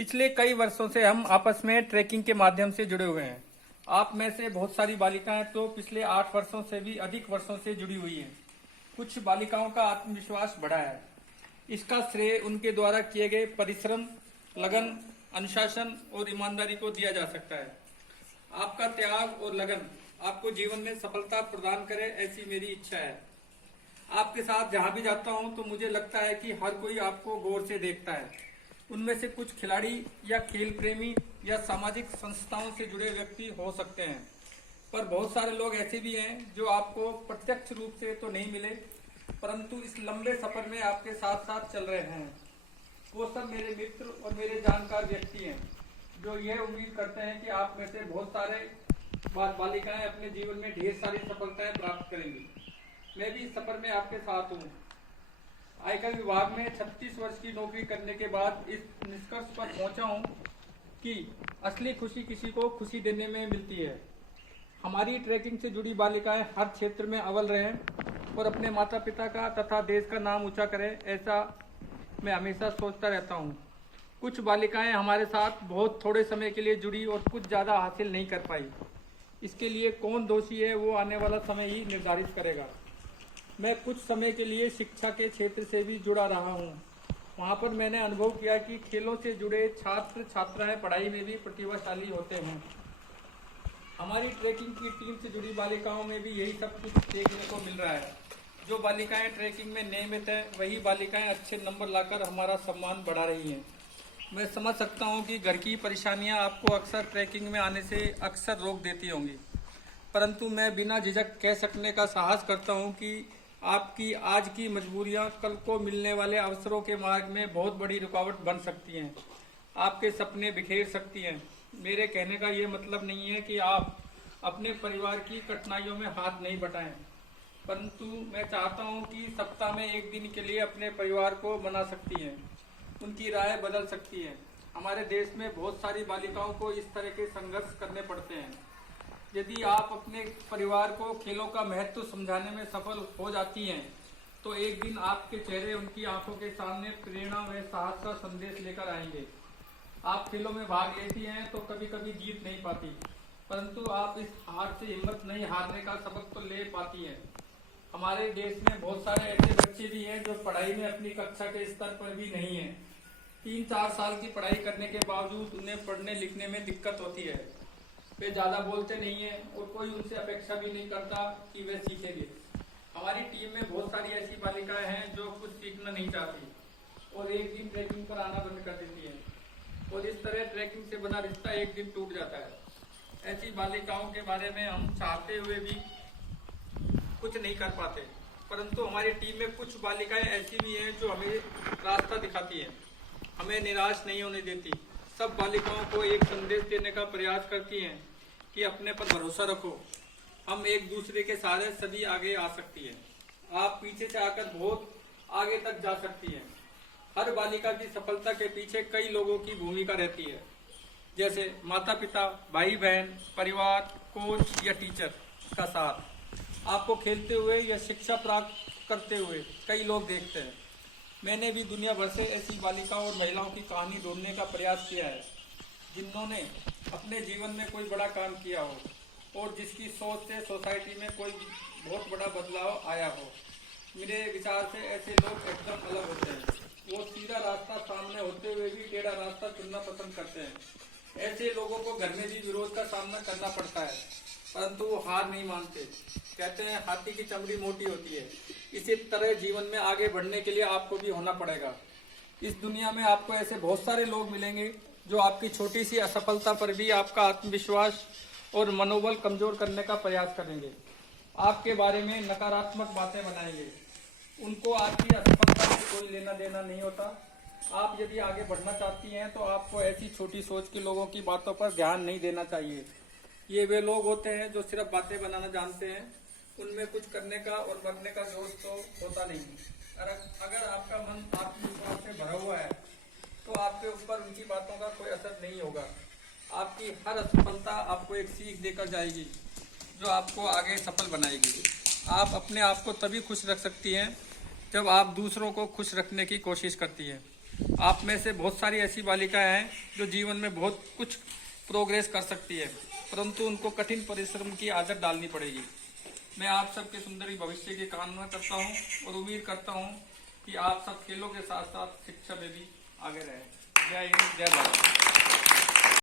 पिछले कई वर्षों से हम आपस में ट्रैकिंग के माध्यम से जुड़े हुए हैं। आप में से बहुत सारी बालिकाएं तो पिछले 8 वर्षों से भी अधिक वर्षों से जुड़ी हुई हैं। कुछ बालिकाओं का आत्मविश्वास बढ़ा है। इसका श्रेय उनके द्वारा किए गए परिश्रम, लगन, अनुशासन और ईमानदारी को दिया जा सकता है। आपका त्याग और लगन आपको जीवन में सफलता प्रदान करे, ऐसी मेरी इच्छा है। आपके साथ जहां भी जाता हूं तो मुझे लगता है कि हर कोई आपको गौर से देखता है। उनमें से कुछ खिलाड़ी या खेल प्रेमी या सामाजिक संस्थाओं से जुड़े व्यक्ति हो सकते हैं, पर बहुत सारे लोग ऐसे भी हैं जो आपको प्रत्यक्ष रूप से तो नहीं मिले, परंतु इस लंबे सफर में आपके साथ साथ चल रहे हैं। वो सब मेरे मित्र और मेरे जानकार व्यक्ति हैं जो यह उम्मीद करते हैं कि आप में से बहुत सारे बालिकाएं अपने जीवन में ढेर सारी सफलताएं प्राप्त करेंगी। मैं भी इस सफर में आपके साथ हूँ। आयकर विभाग में 36 वर्ष की नौकरी करने के बाद इस निष्कर्ष पर पहुंचा हूं कि असली खुशी किसी को खुशी देने में मिलती है। हमारी ट्रैकिंग से जुड़ी बालिकाएं हर क्षेत्र में अव्वल रहें और अपने माता पिता का तथा देश का नाम ऊंचा करें, ऐसा मैं हमेशा सोचता रहता हूं। कुछ बालिकाएं हमारे साथ बहुत थोड़े समय के लिए जुड़ी और कुछ ज़्यादा हासिल नहीं कर पाई। इसके लिए कौन दोषी है वो आने वाला समय ही निर्धारित करेगा। मैं कुछ समय के लिए शिक्षा के क्षेत्र से भी जुड़ा रहा हूँ। वहाँ पर मैंने अनुभव किया कि खेलों से जुड़े छात्र छात्राएं पढ़ाई में भी प्रतिभाशाली होते हैं। हमारी ट्रैकिंग की टीम से जुड़ी बालिकाओं में भी यही सब कुछ देखने को मिल रहा है। जो बालिकाएं ट्रैकिंग में नियमित हैं, वही बालिकाएं अच्छे नंबर लाकर हमारा सम्मान बढ़ा रही हैं। मैं समझ सकता हूँ कि घर की परेशानियाँ आपको अक्सर ट्रैकिंग में आने से अक्सर रोक देती होंगी, परंतु मैं बिना झिझक कह सकने का साहस करता हूँ कि आपकी आज की मजबूरियां कल को मिलने वाले अवसरों के मार्ग में बहुत बड़ी रुकावट बन सकती हैं। आपके सपने बिखेर सकती हैं। मेरे कहने का ये मतलब नहीं है कि आप अपने परिवार की कठिनाइयों में हाथ नहीं बटाएं, परंतु मैं चाहता हूं कि सप्ताह में एक दिन के लिए अपने परिवार को मना सकती हैं। उनकी राय बदल सकती है। हमारे देश में बहुत सारी बालिकाओं को इस तरह के संघर्ष करने पड़ते हैं। यदि आप अपने परिवार को खेलों का महत्व समझाने में सफल हो जाती हैं, तो एक दिन आपके चेहरे उनकी आंखों के सामने प्रेरणा व साहस का संदेश लेकर आएंगे। आप खेलों में भाग लेती हैं तो कभी कभी जीत नहीं पाती, परंतु आप इस हार से हिम्मत नहीं हारने का सबक तो ले पाती हैं। हमारे देश में बहुत सारे ऐसे बच्चे भी हैं जो पढ़ाई में अपनी कक्षा के स्तर पर भी नहीं हैं। 3-4 साल की पढ़ाई करने के बावजूद उन्हें पढ़ने लिखने में दिक्कत होती है। वे ज़्यादा बोलते नहीं हैं और कोई उनसे अपेक्षा भी नहीं करता कि वे सीखेंगे। हमारी टीम में बहुत सारी ऐसी बालिकाएं हैं जो कुछ सीखना नहीं चाहती और एक दिन ट्रैकिंग पर आना बंद कर देती हैं, और इस तरह ट्रैकिंग से बना रिश्ता एक दिन टूट जाता है। ऐसी बालिकाओं के बारे में हम चाहते हुए भी कुछ नहीं कर पाते, परंतु हमारी टीम में कुछ बालिकाएं ऐसी भी हैं जो हमें रास्ता दिखाती हैं, हमें निराश नहीं होने देती। सब बालिकाओं को एक संदेश देने का प्रयास करती हैं कि अपने पर भरोसा रखो, हम एक दूसरे के सहारे सभी आगे आ सकती है। आप पीछे से आकर बहुत आगे तक जा सकती हैं। हर बालिका की सफलता के पीछे कई लोगों की भूमिका रहती है, जैसे माता पिता, भाई बहन, परिवार, कोच या टीचर का साथ। आपको खेलते हुए या शिक्षा प्राप्त करते हुए कई लोग देखते हैं। मैंने भी दुनिया भर से ऐसी बालिकाओं और महिलाओं की कहानी ढूंढने का प्रयास किया है जिन्होंने अपने जीवन में कोई बड़ा काम किया हो और जिसकी सोच से सोसाइटी में कोई बहुत बड़ा बदलाव आया हो। मेरे विचार से ऐसे लोग एकदम अलग होते हैं। वो सीधा रास्ता सामने होते हुए भी टेढ़ा रास्ता चुनना पसंद करते हैं। ऐसे लोगों को घर में भी विरोध का सामना करना पड़ता है, परंतु वो हार नहीं मानते। कहते हैं हाथी की चमड़ी मोटी होती है। इसी तरह जीवन में आगे बढ़ने के लिए आपको भी होना पड़ेगा। इस दुनिया में आपको ऐसे बहुत सारे लोग मिलेंगे जो आपकी छोटी सी असफलता पर भी आपका आत्मविश्वास और मनोबल कमजोर करने का प्रयास करेंगे, आपके बारे में नकारात्मक बातें बनाएंगे। उनको आपकी असफलता से कोई लेना देना नहीं होता। आप यदि आगे बढ़ना चाहती हैं तो आपको ऐसी छोटी सोच के लोगों की बातों पर ध्यान नहीं देना चाहिए। ये वे लोग होते हैं जो सिर्फ बातें बनाना जानते हैं, उनमें कुछ करने का और मरने का जोश तो होता नहीं। अगर आपका मन आत्मविश्वास से भरा हुआ है तो आपके ऊपर उनकी बातों का कोई असर नहीं होगा। आपकी हर असफलता आपको एक सीख देकर जाएगी जो आपको आगे सफल बनाएगी। आप अपने आप को तभी खुश रख सकती हैं जब आप दूसरों को खुश रखने की कोशिश करती हैं। आप में से बहुत सारी ऐसी बालिकाएं हैं जो जीवन में बहुत कुछ प्रोग्रेस कर सकती है, परंतु उनको कठिन परिश्रम की आदत डालनी पड़ेगी। मैं आप सबके सुंदरी भविष्य की कामना करता हूं और उम्मीद करता हूं कि आप सब खेलों के साथ साथ शिक्षा में भी आगे रहें। जय हिंद, जय भारत।